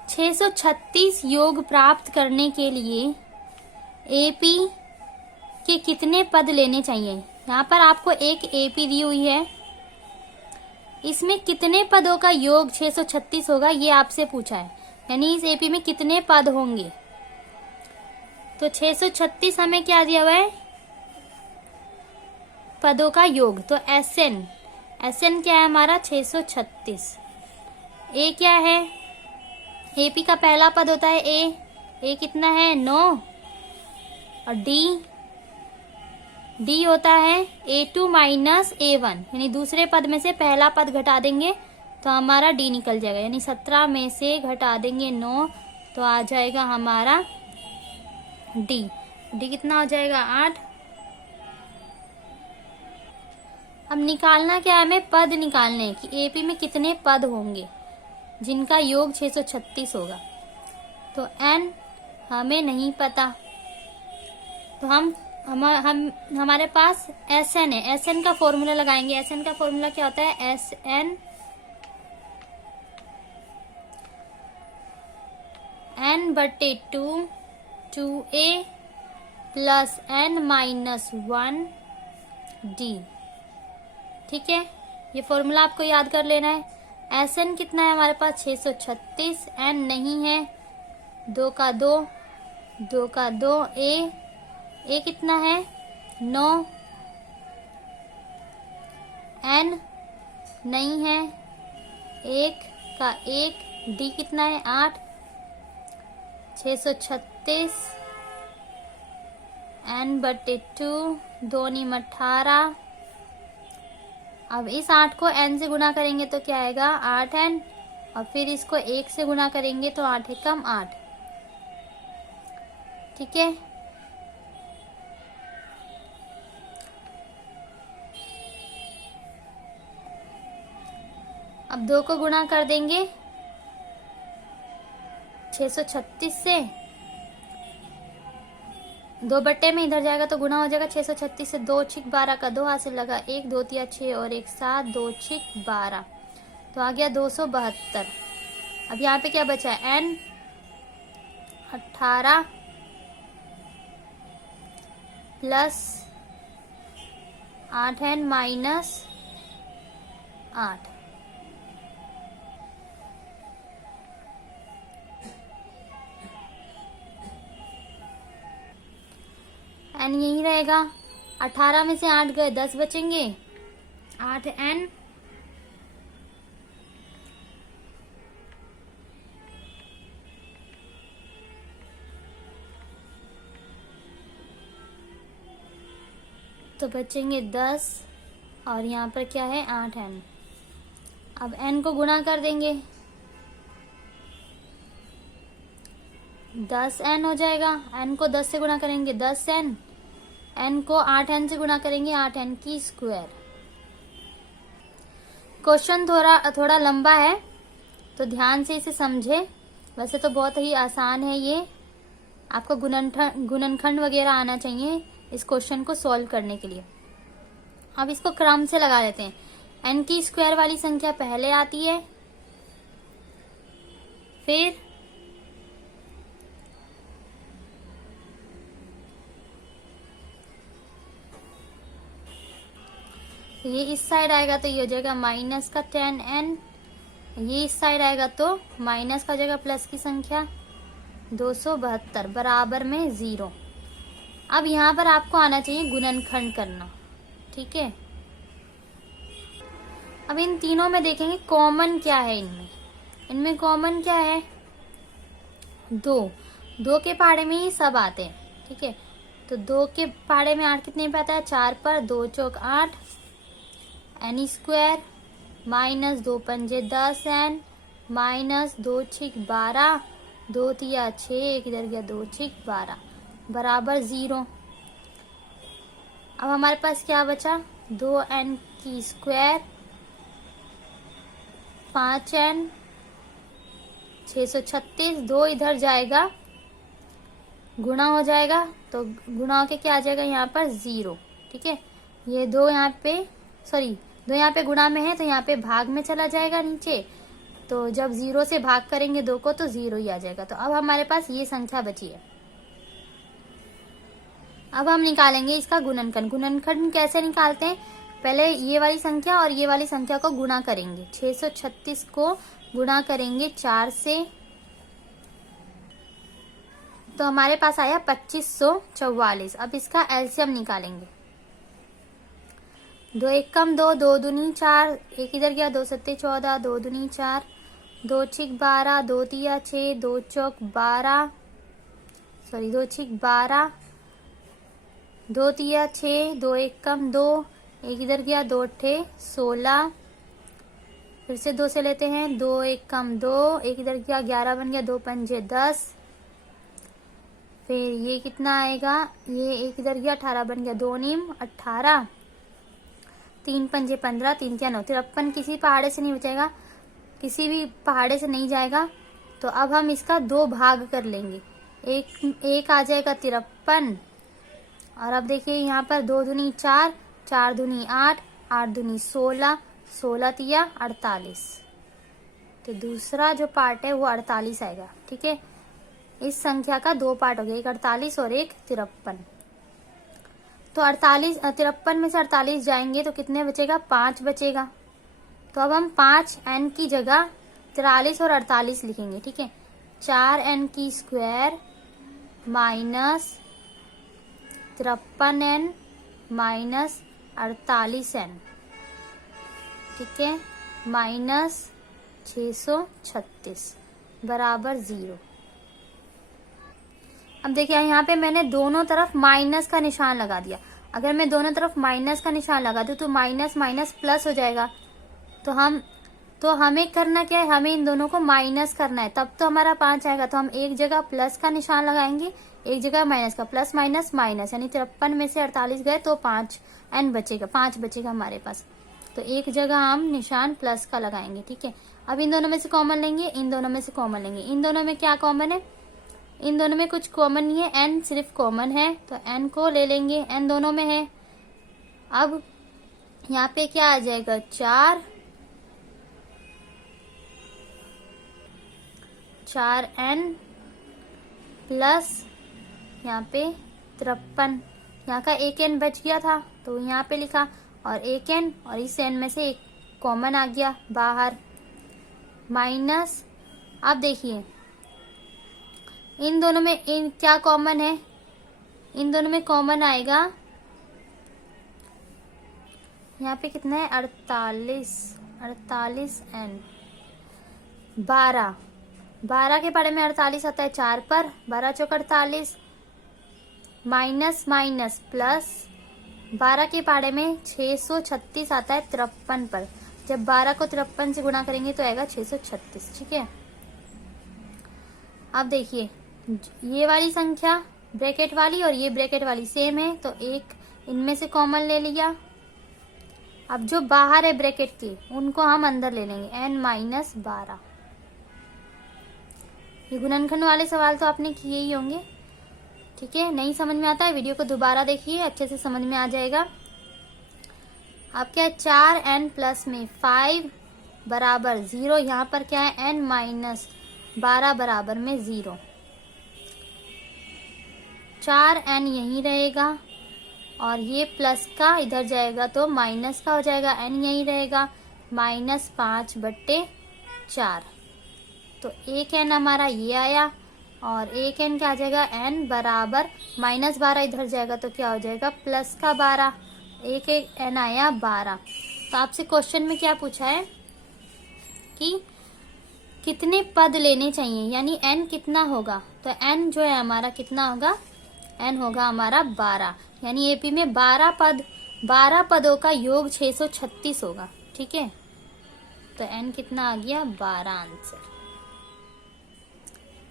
636 योग प्राप्त करने के लिए एपी के कितने पद लेने चाहिए। यहाँ पर आपको एक एपी दी हुई है, इसमें कितने पदों का योग 636 होगा ये आपसे पूछा है, यानी इस एपी में कितने पद होंगे। तो 636 हमें क्या दिया हुआ है, पदों का योग, तो एसएन क्या है हमारा, 636। ए क्या है, एपी का पहला पद होता है ए कितना है, 9, और डी होता है A2 माइनस A1, यानी दूसरे पद में से पहला पद घटा देंगे तो हमारा डी निकल जाएगा, यानी 17 में से घटा देंगे 9 तो आ जाएगा हमारा डी कितना हो जाएगा, 8। अब निकालना क्या है, हमें पद निकालने कि एपी में कितने पद होंगे जिनका योग 636 होगा। तो एन हमें नहीं पता, तो हमारे पास एसएन है, एसएन का फॉर्मूला लगाएंगे। एसएन का फॉर्मूला क्या होता है, SN n/2 2a plus n-1 D. ठीक है, ये फॉर्मूला आपको याद कर लेना है। एसएन कितना है हमारे पास, 636, एन नहीं है, 2 का 2, 2 का 2, ए कितना है, 9, एन नहीं है, 1 का 1, डी कितना है, 8, 636 n/2, 2 × 18। अब इस 8 को n से गुना करेंगे तो क्या आएगा, 8n, और फिर इसको 1 से गुना करेंगे तो 8 एकम 8। ठीक है, अब 2 को गुणा कर देंगे 636 से, 2 बट्टे में इधर जाएगा तो गुणा हो जाएगा 636 से। 2 छिक 12 का 2 हाथ से लगा, 1 2 तिया 6 और 1 7, 2 छिक 12 तो आ गया 272। अब यहाँ पे क्या बचा है, n 18 plus 8n minus 8। n यही रहेगा, 18 में से 8 गए 10 बचेंगे, 8n तो बचेंगे 10 और यहाँ पर क्या है 8n। अब n को गुणा कर देंगे, 10n हो जाएगा, n को 10 से गुणा करेंगे 10n, n को 8n से गुणा करेंगे 8n की स्क्वायर। क्वेश्चन थोड़ा लंबा है तो ध्यान से इसे समझे। वैसे तो बहुत ही आसान है ये, आपको गुणनखंड वगैरह आना चाहिए इस क्वेश्चन को सॉल्व करने के लिए। अब इसको क्रम से लगा लेते हैं। n की स्क्वायर वाली संख्या पहले आती है, फिर ये इस साइड आएगा तो ये हो जाएगा माइनस का 10n, ये इस साइड आएगा तो माइनस का हो जाएगा प्लस की संख्या 272 बराबर में 0। अब यहाँ पर आपको आना चाहिए गुणनखंड करना, ठीक है। अब इन तीनों में देखेंगे कॉमन क्या है, इनमें कॉमन क्या है, 2 के पहाड़े में ही सब आते हैं, ठीक है। तो 2 के पहाड़े में 8 कितने पे आता है, 4 पर, 2 चौक 8 n स्क्वायर माइनस 2 पंजे 10n माइनस 2 छिक 12, 2 तिया 6, एक इधर गया 2 छिक 12 बराबर 0। अब हमारे पास क्या बचा, 2n की स्क्वायर 5n 636, 2 इधर जाएगा गुणा हो जाएगा तो गुणा होके क्या आ जाएगा यहाँ पर 0, ठीक है। ये 2 यहाँ पे 2 यहाँ पे गुणा में है तो यहाँ पे भाग में चला जाएगा नीचे, तो जब 0 से भाग करेंगे 2 को तो 0 ही आ जाएगा। तो अब हमारे पास ये संख्या बची है। अब हम निकालेंगे इसका गुणनखंड। गुणनखंड कैसे निकालते हैं, पहले ये वाली संख्या और ये वाली संख्या को गुणा करेंगे। 636 को गुणा करेंगे 4 से तो हमारे पास आया 2544। अब इसका एलसीएम निकालेंगे। 2 एक कम 2, 2 दूनी 4, एक इधर गया 2 सत्ते 14, 2 दूनी 4, 2 छिक 12, 2 तिया 6, 2 चौक 12, 2 छिक 12, 2 तिया 6, 2 एक कम 2, एक इधर गया 2 ठे 16, फिर से 2 से लेते हैं, 2 एक कम 2, एक इधर गया 11 बन गया, 2 पंजे 10, फिर ये कितना आएगा, ये एक इधर गया 18 बन गया, 2 नीम 18, 3 पंजे 15, 3 क्या 9, 53 किसी पहाड़े से नहीं बचेगा, किसी भी पहाड़े से नहीं जाएगा। तो अब हम इसका 2 भाग कर लेंगे, एक आ जाएगा 53 और अब देखिए यहाँ पर 2 दूनी 4, 4 दूनी 8, 8 दूनी 16, 16 तिया 48। तो दूसरा जो पार्ट है वो 48 आएगा, ठीक है। इस संख्या का 2 पार्ट हो गया, एक 48 और एक 53। तो 53 में से 48 जाएंगे तो कितने बचेगा, 5 बचेगा। तो अब हम 5n की जगह 43 और 48 लिखेंगे, ठीक है। 4n की square minus 53n minus 48n, ठीक है, माइनस 636 बराबर 0। अब देखिए यहाँ पे मैंने दोनों तरफ माइनस का निशान लगा दिया। अगर मैं दोनों तरफ माइनस का निशान लगा दूं तो माइनस माइनस प्लस हो जाएगा। तो हमें करना क्या है, हमें इन दोनों को माइनस करना है, तब तो हमारा 5 आएगा। तो हम एक जगह प्लस का निशान लगाएंगे, एक जगह माइनस का, प्लस माइनस माइनस, यानी 53 में से 48 गए तो 5 बचेगा हमारे पास। तो एक जगह हम निशान प्लस का लगाएंगे, ठीक है। अब इन दोनों में से कॉमन लेंगे, इन दोनों में से कॉमन लेंगे। इन दोनों में क्या कॉमन है? इन दोनों में कुछ कॉमन नहीं है, n सिर्फ कॉमन है, तो n को ले लेंगे, n दोनों में है। अब यहाँ पे क्या आ जाएगा? 4n प्लस यहाँ पे 53, यहाँ का एक n बच गया था तो यहाँ पे लिखा, और एक n और इस n में से एक कॉमन आ गया बाहर, माइनस। अब देखिए इन दोनों में क्या कॉमन है? इन दोनों में कॉमन आएगा, यहाँ पे कितना है? 48 n 12 के पढ़े में 48 आता है 4 पर, 12 चौक 48, माइनस माइनस प्लस, 12 के पढ़े में 636 आता है 53 पर। जब 12 को 53 से गुणा करेंगे तो आएगा 636, ठीक है। अब देखिए ये वाली संख्या ब्रैकेट वाली और ये ब्रैकेट वाली सेम है, तो एक इनमें से कॉमन ले लिया। अब जो बाहर है ब्रैकेट के उनको हम अंदर ले लेंगे, n-12। ये गुणनखंड वाले सवाल तो आपने किए ही होंगे, ठीक है। नहीं समझ में आता है वीडियो को दोबारा देखिए, अच्छे से समझ में आ जाएगा। अब क्या है? 4n प्लस में 5 बराबर 0, यहाँ पर क्या है? n-12 बराबर में 0। 4n यहीं रहेगा और ये प्लस का इधर जाएगा तो माइनस का हो जाएगा, n यहीं रहेगा, -5/4। तो एक n हमारा ये आया और एक n क्या आ जाएगा? n बराबर -12 इधर जाएगा तो क्या हो जाएगा? प्लस का 12, एक n आया 12। तो आपसे क्वेश्चन में क्या पूछा है कि कितने पद लेने चाहिए, यानी n कितना होगा? तो n जो है हमारा कितना होगा? n होगा हमारा 12, यानी एपी में 12 पदों का योग 636 होगा, ठीक है। तो n कितना आ गया? 12 आंसर।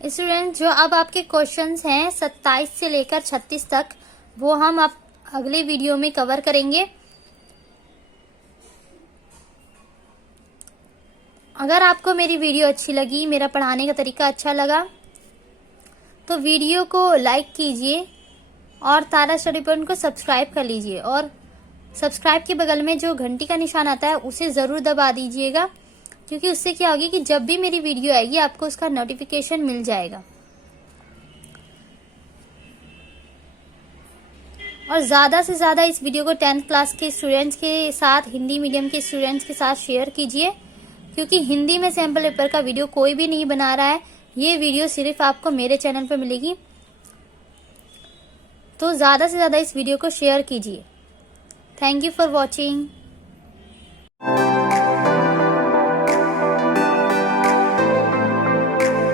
स्टूडेंट जो अब आपके क्वेश्चंस हैं 27 से लेकर 36 तक, वो हम आप अगले वीडियो में कवर करेंगे। अगर आपको मेरी वीडियो अच्छी लगी, मेरा पढ़ाने का तरीका अच्छा लगा, तो वीडियो को लाइक कीजिए और तारा स्टडी पॉइंट को सब्सक्राइब कर लीजिए, और सब्सक्राइब के बगल में जो घंटी का निशान आता है उसे ज़रूर दबा दीजिएगा, क्योंकि उससे क्या होगी कि जब भी मेरी वीडियो आएगी आपको उसका नोटिफिकेशन मिल जाएगा। और ज़्यादा से ज़्यादा इस वीडियो को 10th क्लास के स्टूडेंट्स के साथ, हिंदी मीडियम के स्टूडेंट्स के साथ शेयर कीजिए, क्योंकि हिंदी में सैम्पल पेपर का वीडियो कोई भी नहीं बना रहा है। ये वीडियो सिर्फ आपको मेरे चैनल पर मिलेगी, तो ज़्यादा से ज़्यादा इस वीडियो को शेयर कीजिए। Thank you for watching.